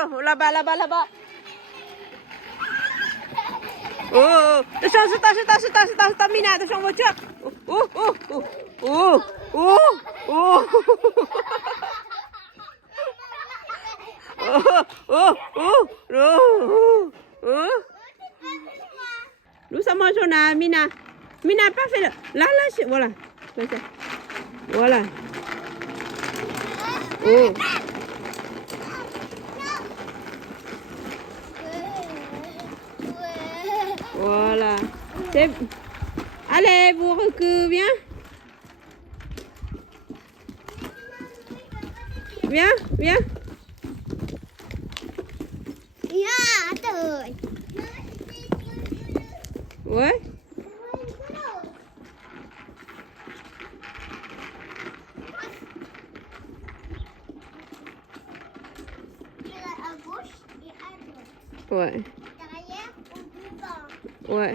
Là-bas, là-bas, là-bas. Oh, attention, Mina, attention, voiture. Nous sommes en jaune, Mina. Mina, pas fait le... Là, voilà. Voilà. Oh. Voilà. Allez, vous reculez, viens. Viens. Ouais. À gauche et à droite. Ouais. Derrière ou devant. Ouais.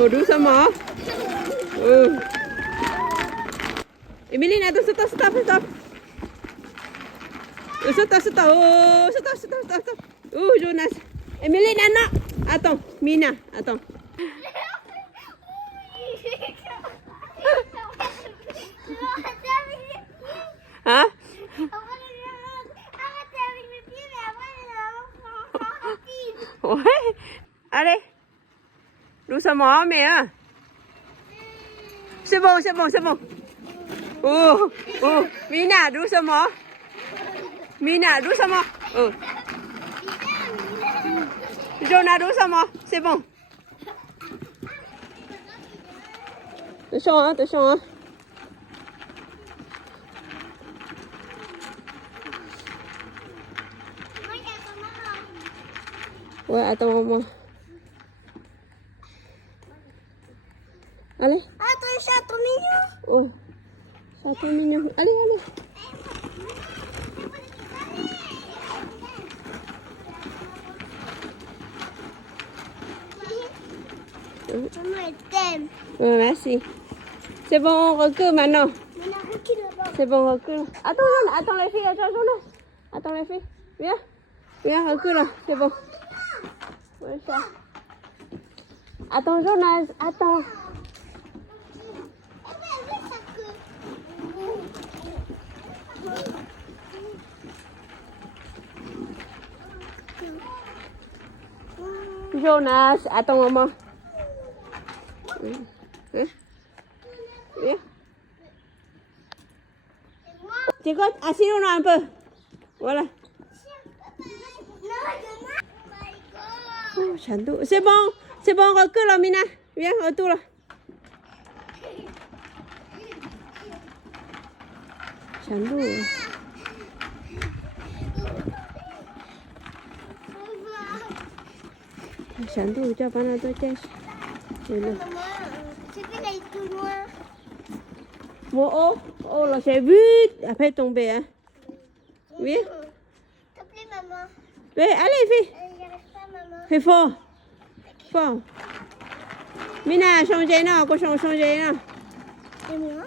Oh, doucement. Oh. Emeline, attends, stop. Stop. Oh, stop. Oh, Jonas. Emeline, non. Attends, Mina, attends. Hein? Ouais. Allez. Doucement, mais hein. C'est bon. Oh. Mina, doucement. Oh. Jonah, doucement. C'est bon. Attention, hein. Ouais, attends-moi. Allez. Attends, chaton mignon. Oh, chaton mignon. Allez. Maman, elle t'aime. Ouais, merci. C'est bon, on recule maintenant. Maman, recule là-bas. C'est bon, recule. Attends les filles, attends les filles. Viens, recule là, c'est bon. Ouais, ça. Attends, Jonas, attends. Jonas, attends maman. Viens. Tu écoutes, assis-nous un peu. Voilà. Oh, Chandou. C'est bon, recule là, Mina. Viens, retour là. Chandou. Chandou, cho bạn nào tôi chơi. Maman, tu veux aller tout loin. Oh, là c'est vite. Après tomber, hein. Viens. S'il te plaît, maman. Allez, fais. J'y arrive pas, maman. Fais fort. Mina, changer, non, cochon, changer, non. Et moi?